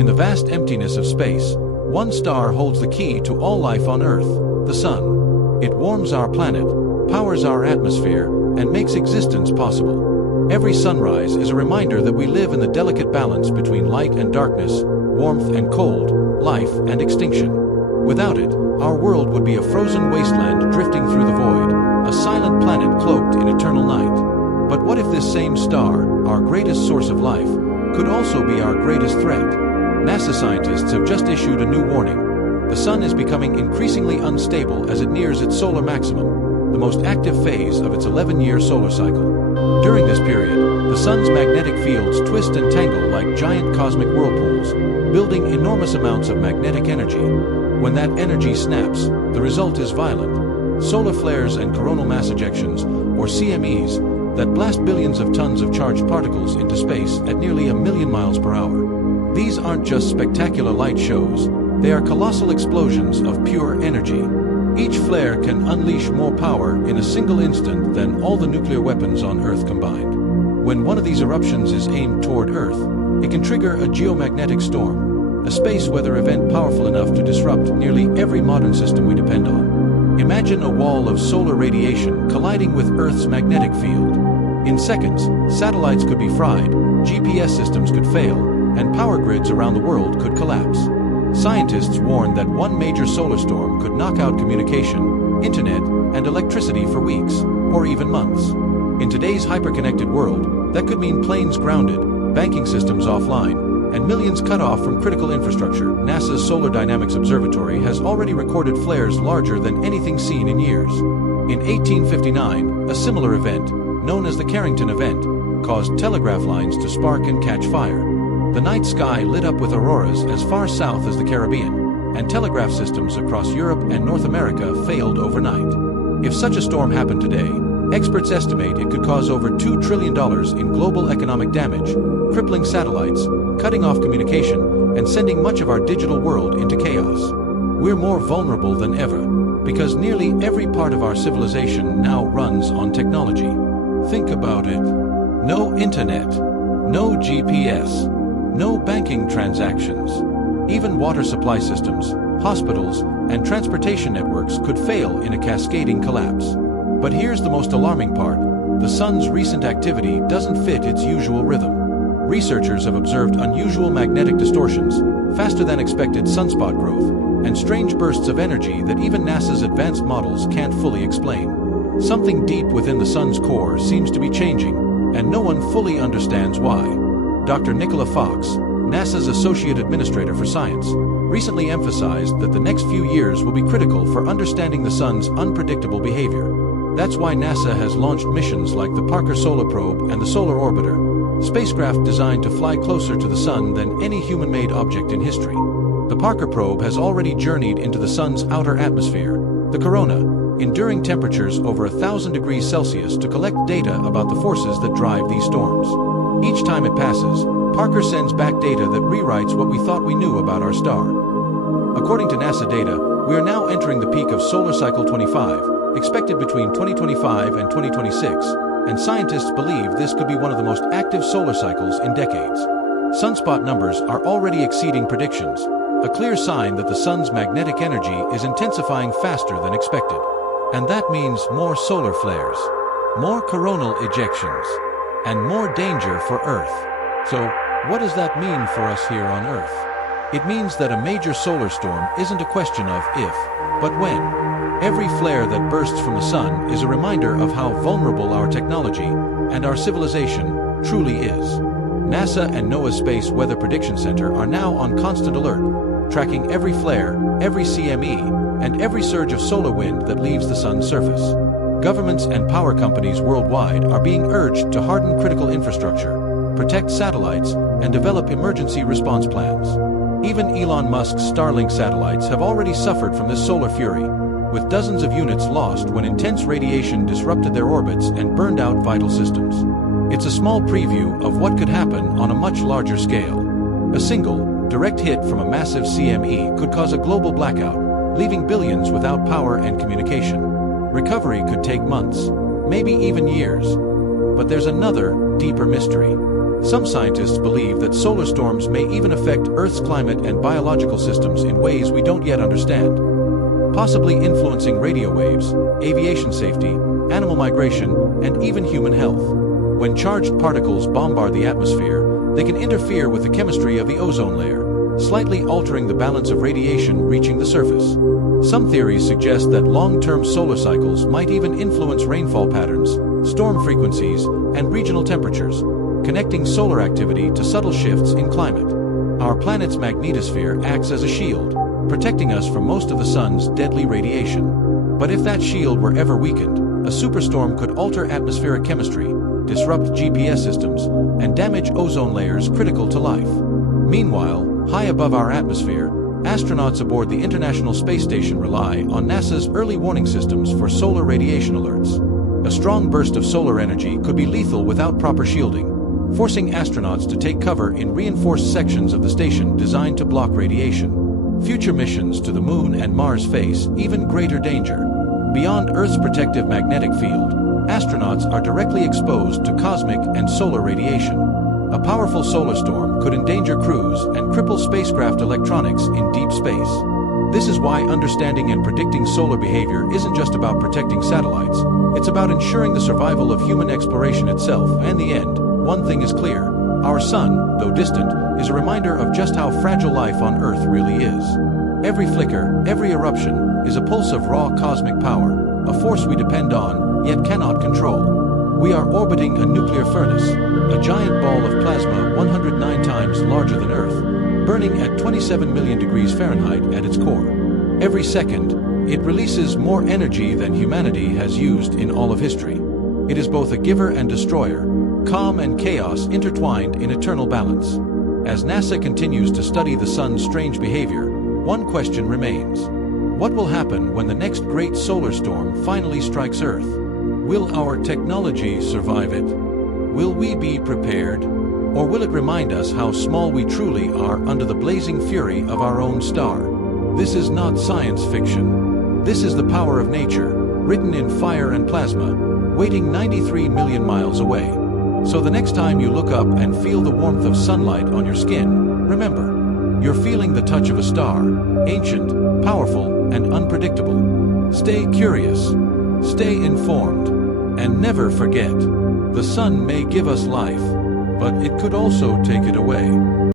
In the vast emptiness of space, one star holds the key to all life on Earth, the Sun. It warms our planet, powers our atmosphere, and makes existence possible. Every sunrise is a reminder that we live in the delicate balance between light and darkness, warmth and cold, life and extinction. Without it, our world would be a frozen wasteland drifting through the void, a silent planet cloaked in eternal night. But what if this same star, our greatest source of life, could also be our greatest threat? NASA scientists have just issued a new warning. The Sun is becoming increasingly unstable as it nears its solar maximum, the most active phase of its 11-year solar cycle. During this period, the Sun's magnetic fields twist and tangle like giant cosmic whirlpools, building enormous amounts of magnetic energy. When that energy snaps, the result is violent. Solar flares and coronal mass ejections, or CMEs, that blast billions of tons of charged particles into space at nearly 1,000,000 miles per hour. These aren't just spectacular light shows, they are colossal explosions of pure energy. Each flare can unleash more power in a single instant than all the nuclear weapons on Earth combined. When one of these eruptions is aimed toward Earth, it can trigger a geomagnetic storm, a space weather event powerful enough to disrupt nearly every modern system we depend on. Imagine a wall of solar radiation colliding with Earth's magnetic field. In seconds, satellites could be fried, GPS systems could fail, and power grids around the world could collapse. Scientists warn that one major solar storm could knock out communication, internet, and electricity for weeks, or even months. In today's hyper-connected world, that could mean planes grounded, banking systems offline, and millions cut off from critical infrastructure. NASA's Solar Dynamics Observatory has already recorded flares larger than anything seen in years. In 1859, a similar event, known as the Carrington Event, caused telegraph lines to spark and catch fire. The night sky lit up with auroras as far south as the Caribbean, and telegraph systems across Europe and North America failed overnight. If such a storm happened today, experts estimate it could cause over $2 trillion in global economic damage, crippling satellites, cutting off communication, and sending much of our digital world into chaos. We're more vulnerable than ever, because nearly every part of our civilization now runs on technology. Think about it. No internet, no GPS, no banking transactions. Even water supply systems, hospitals, and transportation networks could fail in a cascading collapse. But here's the most alarming part. The Sun's recent activity doesn't fit its usual rhythm. Researchers have observed unusual magnetic distortions, faster than expected sunspot growth, and strange bursts of energy that even NASA's advanced models can't fully explain. Something deep within the Sun's core seems to be changing, and no one fully understands why. Dr. Nicola Fox, NASA's Associate Administrator for Science, recently emphasized that the next few years will be critical for understanding the Sun's unpredictable behavior. That's why NASA has launched missions like the Parker Solar Probe and the Solar Orbiter, spacecraft designed to fly closer to the Sun than any human-made object in history. The Parker probe has already journeyed into the Sun's outer atmosphere, the corona, enduring temperatures over 1,000 degrees Celsius to collect data about the forces that drive these storms. Each time it passes, Parker sends back data that rewrites what we thought we knew about our star. According to NASA data, we are now entering the peak of solar cycle 25, expected between 2025 and 2026, and scientists believe this could be one of the most active solar cycles in decades. Sunspot numbers are already exceeding predictions, a clear sign that the Sun's magnetic energy is intensifying faster than expected. And that means more solar flares, more coronal ejections, and more danger for Earth. So, what does that mean for us here on Earth? It means that a major solar storm isn't a question of if, but when. Every flare that bursts from the Sun is a reminder of how vulnerable our technology and our civilization truly is. NASA and NOAA's Space Weather Prediction Center are now on constant alert, tracking every flare, every CME, and every surge of solar wind that leaves the Sun's surface. Governments and power companies worldwide are being urged to harden critical infrastructure, protect satellites, and develop emergency response plans. Even Elon Musk's Starlink satellites have already suffered from this solar fury, with dozens of units lost when intense radiation disrupted their orbits and burned out vital systems. It's a small preview of what could happen on a much larger scale. A single, direct hit from a massive CME could cause a global blackout, leaving billions without power and communication. Recovery could take months, maybe even years. But there's another, deeper mystery. Some scientists believe that solar storms may even affect Earth's climate and biological systems in ways we don't yet understand, possibly influencing radio waves, aviation safety, animal migration, and even human health. When charged particles bombard the atmosphere, they can interfere with the chemistry of the ozone layer, slightly altering the balance of radiation reaching the surface. Some theories suggest that long-term solar cycles might even influence rainfall patterns, storm frequencies, and regional temperatures, connecting solar activity to subtle shifts in climate. Our planet's magnetosphere acts as a shield, protecting us from most of the sun's deadly radiation. But if that shield were ever weakened, a superstorm could alter atmospheric chemistry, disrupt GPS systems, and damage ozone layers critical to life. Meanwhile, high above our atmosphere, astronauts aboard the International Space Station rely on NASA's early warning systems for solar radiation alerts. A strong burst of solar energy could be lethal without proper shielding, forcing astronauts to take cover in reinforced sections of the station designed to block radiation. Future missions to the Moon and Mars face even greater danger. Beyond Earth's protective magnetic field, astronauts are directly exposed to cosmic and solar radiation. A powerful solar storm could endanger crews and cripple spacecraft electronics in deep space. This is why understanding and predicting solar behavior isn't just about protecting satellites. It's about ensuring the survival of human exploration itself. And in the end, one thing is clear. Our sun, though distant, is a reminder of just how fragile life on Earth really is. Every flicker, every eruption, is a pulse of raw cosmic power, a force we depend on, yet cannot control. We are orbiting a nuclear furnace, a giant ball of plasma 109 times larger than Earth, burning at 27 million degrees Fahrenheit at its core. Every second, it releases more energy than humanity has used in all of history. It is both a giver and destroyer, calm and chaos intertwined in eternal balance. As NASA continues to study the sun's strange behavior, one question remains. What will happen when the next great solar storm finally strikes Earth? Will our technology survive it? Will we be prepared? Or will it remind us how small we truly are under the blazing fury of our own star? This is not science fiction. This is the power of nature, written in fire and plasma, waiting 93 million miles away. So the next time you look up and feel the warmth of sunlight on your skin, remember, you're feeling the touch of a star, ancient, powerful, and unpredictable. Stay curious, stay informed, and never forget, the sun may give us life, but it could also take it away.